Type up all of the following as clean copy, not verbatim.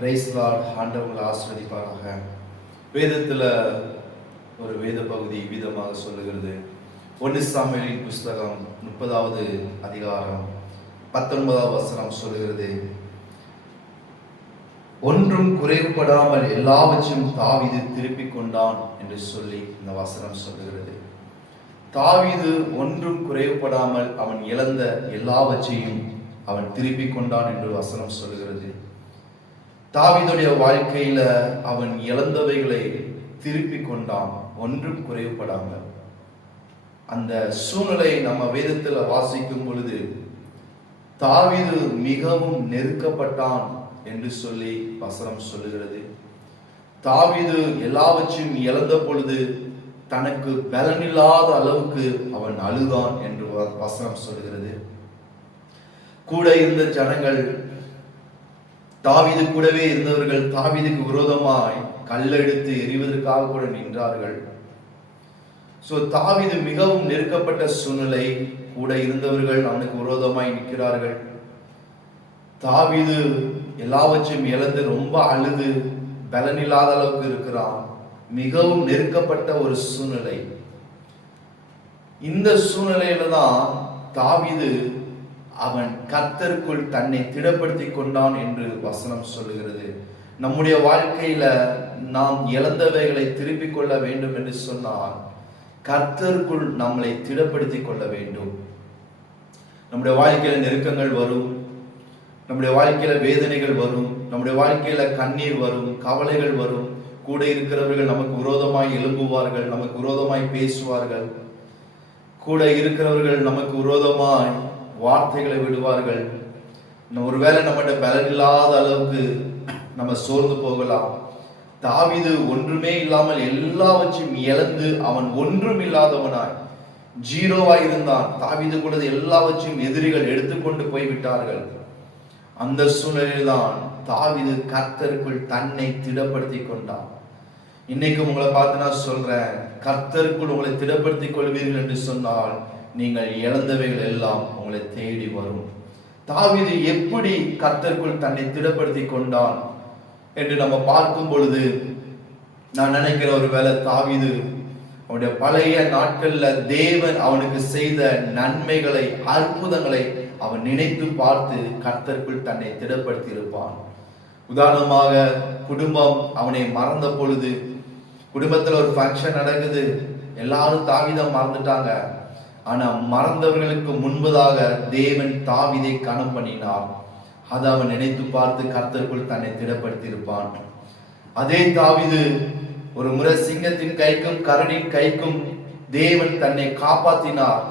Price Lord. ஆண்டவங்களை ஆசீர்வதிப்பாராக. வேதத்தில் ஒரு வேத பகுதி விதமாக சொல்லுகிறது. 1 சாமுவேலின் புஸ்தகம் 30வது அதிகாரம் 19வது வசனம் சொல்லுகிறது, ஒன்றும் குறைவுபடாமல் எல்லாவற்றையும் தாவீது திருப்பிக் கொண்டான் என்று சொல்லி இந்த வசனம் சொல்லுகிறது. தாவீது ஒன்றும் குறைவுபடாமல் அவன் இழந்த எல்லாவற்றையும் அவன் திருப்பிக் கொண்டான் என்று வசனம் சொல்லுகிறது. தாவீதுடைய வாழ்க்கையில அவன் இழந்தவைகளை திருப்பிக் கொண்டான், ஒன்றும் குறைவுபடாமல். அந்த சூழ்நிலை நம்ம வேதத்தில் வாசிக்கும் பொழுது தாவீது மிகவும் நெருக்கப்பட்டான் என்று சொல்லி வசனம் சொல்லுகிறது. தாவீது எல்லாவற்றையும் இழந்த பொழுது தனக்கு பலனில்லாத அளவுக்கு அவன் அழுதான் என்று வசனம் சொல்லுகிறது. கூட இருந்த ஜனங்கள், தாவீது கூடவே இருந்தவர்கள் தாவீதுக்கு விரோதமாய் கல்லெடுத்து எறிவதற்காக கூட நின்றார்கள். தாவீது மிகவும் நெருக்கப்பட்ட சூழ்நிலை, கூட இருந்தவர்கள் அவனுக்கு விரோதமாய் நிற்கிறார்கள். தாவீது எல்லாவற்றையும் இழந்து ரொம்ப அழுது பலனில்லாத அளவுக்கு இருக்கிறான். மிகவும் நெருக்கப்பட்ட ஒரு சூழ்நிலை. இந்த சூழ்நிலையில தான் தாவீது அவன் கர்த்தருக்குள் தன்னை திடப்படுத்தி கொண்டான் என்று வசனம் சொல்லுகிறது. நம்முடைய வாழ்க்கையில நாம் இழந்தவைகளை திருப்பிக் கொள்ள வேண்டும் என்று சொன்னால் கர்த்தருக்குள் நம்மளை திடப்படுத்திக் கொள்ள வேண்டும். நம்முடைய வாழ்க்கையில நெருக்கங்கள் வரும், நம்முடைய வாழ்க்கையில வேதனைகள் வரும், நம்முடைய வாழ்க்கையில கண்ணீர் வரும், கவலைகள் வரும். கூட இருக்கிறவர்கள் நமக்கு விரோதமாய் எழும்புவார்கள், நமக்கு விரோதமாய் பேசுவார்கள். கூட இருக்கிறவர்கள் நமக்கு விரோதமாய் வார்த்தைகளை விடுவார்கள். ஒருவேளை நம்மகிட்ட பலன் இல்லாத அளவுக்கு நம்ம சோர்ந்து போகலாம். தாவீது ஒன்றுமே இல்லாமல் எல்லாவற்றையும் இழந்து அவன் ஒன்றும் இல்லாதவனாய் ஜீரோவாய் இருந்தான். தாவீது கூட எல்லாவற்றையும் எதிரிகள் எடுத்துக்கொண்டு போய்விட்டார்கள். அந்த சூழ்நிலையில் தான் தாவீது கர்த்தருக்குள் தன்னை திடப்படுத்தி கொண்டான். இன்னைக்கு உங்களை பார்த்து நான் சொல்றேன், கர்த்தருக்குள் உங்களை திடப்படுத்திக் கொள்வீர்கள் என்று சொன்னால் நீங்கள் இழந்தவைகள் எல்லாம் உங்களை தேடி வரும். தாவீது எப்படி கர்த்தருக்குள் தன்னை திடப்படுத்தி கொண்டான் என்று நம்ம பார்க்கும் பொழுது நான் நினைக்கிற ஒருவேளை தாவீது அவனுடைய பழைய நாட்கள்ல தேவன் அவனுக்கு செய்த நன்மைகளை, அற்புதங்களை அவன் நினைத்து பார்த்து கர்த்தருக்குள் தன்னை திடப்படுத்தி இருப்பான். உதாரணமாக, குடும்பம் அவனை மறந்த பொழுது, குடும்பத்துல ஒரு ஃபங்க்ஷன் நடக்குது, எல்லாரும் தாவீதை மறந்துட்டாங்க. ஆனா மறந்தவர்களுக்கு முன்பதாக தேவன் தாவீதை கனம் பண்ணினார். அதை அவன் நினைத்து பார்த்து கர்த்தருக்குள் தன்னை திடப்படுத்தி இருப்பான். அதே தாவீது ஒரு முறை சிங்கத்தின் கைக்கும் கரடின் கைக்கும் தேவன் தன்னை காப்பாற்றினார்.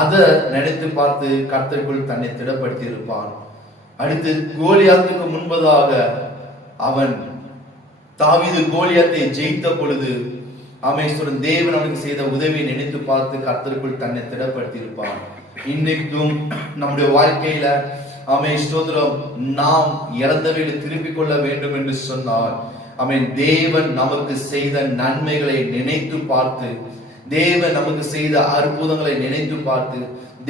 அதை நினைத்து பார்த்து கர்த்தருக்குள் தன்னை திடப்படுத்தி இருப்பான். அடுத்து கோலியாத்துக்கு முன்பதாக அவன் தாவீது கோலியாத்தை ஜெயித்த பொழுது ஆமென், தேவன் அவனுக்கு செய்த உதவியை நினைத்து பார்த்து கர்த்தருக்குள் தன்னை திடப்படுத்தி இருப்பான். இன்னைக்கும் நம்முடைய வாழ்க்கையில ஆமென் ஸ்தோத்திரம், நாம் இழந்தவைகளை திருப்பிக் கொள்ள வேண்டும் என்று சொன்னார் ஆமென், தேவன் நமக்கு செய்த நன்மைகளை நினைத்து பார்த்து, தேவன் நமக்கு செய்த அற்புதங்களை நினைத்து பார்த்து,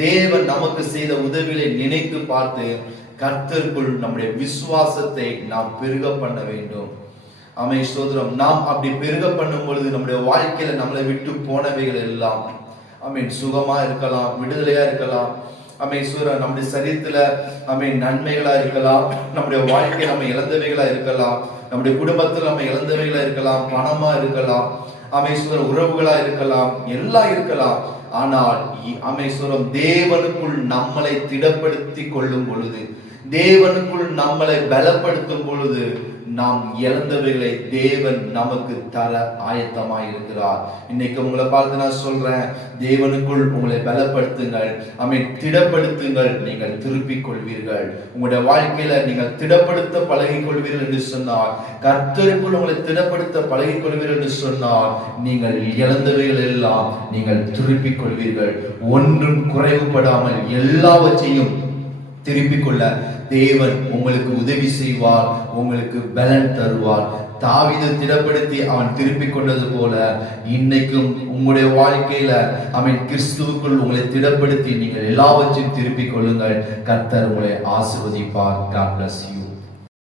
தேவன் நமக்கு செய்த உதவிகளை நினைத்து பார்த்து கர்த்தருக்குள் நம்முடைய விசுவாசத்தை நாம் பெருக பண்ண வேண்டும். ஆமென் ஸ்தோத்திரம். நாம் அப்படி பெருக பண்ணும் பொழுது நம்முடைய வாழ்க்கையில நம்மளை விட்டு போனவைகள் எல்லாம் ஆமென் சுகமா இருக்கலாம், விடுதலையா இருக்கலாம். ஆமென் சூரா நம்முடைய சரீரத்துல ஆமென் நன்மைகளா இருக்கலாம், நம்முடைய வாழ்க்கை நம்ம இழந்தவைகளா இருக்கலாம், நம்முடைய குடும்பத்தில் நம்ம இழந்தவைகளா இருக்கலாம், பணமா இருக்கலாம், ஆமென் உறவுகளா இருக்கலாம், எல்லாம் இருக்கலாம். ஆனால் ஆமென் தேவனுக்குள் நம்மளை திடப்படுத்தி கொள்ளும் பொழுது, தேவனுக்குள் நம்மளை பலப்படுத்தும் பொழுது நாம் இழந்தவைகளை தேவன் நமக்கு தர ஆயத்தமாய் இருக்கிறார். இன்னைக்கு உங்களை பார்த்து நான் சொல்றேன், தேவனுக்குள் உங்களை பலப்படுத்துங்கள், ஆமென் திடப்படுத்துங்கள், நீங்கள் திருப்பிக் கொள்வீர்கள். உங்களுடைய வாழ்க்கையில நீங்கள் திடப்படுத்த பழகிக் கொள்வீர்கள் என்று சொன்னால், கர்த்தருக்குள் உங்களை திடப்படுத்த பழகிக் கொள்வீர்கள் என்று சொன்னால், நீங்கள் இழந்தவைகள் எல்லாம் நீங்கள் திருப்பிக் கொள்வீர்கள். ஒன்றும் குறைவுபடாமல் எல்லாவற்றையும் திருப்பிக் கொள்ள தேவன் உங்களுக்கு உதவி செய்வார், உங்களுக்கு பலன் தருவார். தாவீது திடப்படுத்தி அவன் திருப்பிக் கொண்டது போல இன்னைக்கும் உங்களுடைய வாழ்க்கையில அவன் கிறிஸ்துவுக்குள் உங்களை திடப்படுத்தி நீங்கள் எல்லாவற்றையும் திருப்பிக் கொள்ளுங்கள். கர்த்தர் உங்களை ஆசீர்வதிப்பார். God bless you.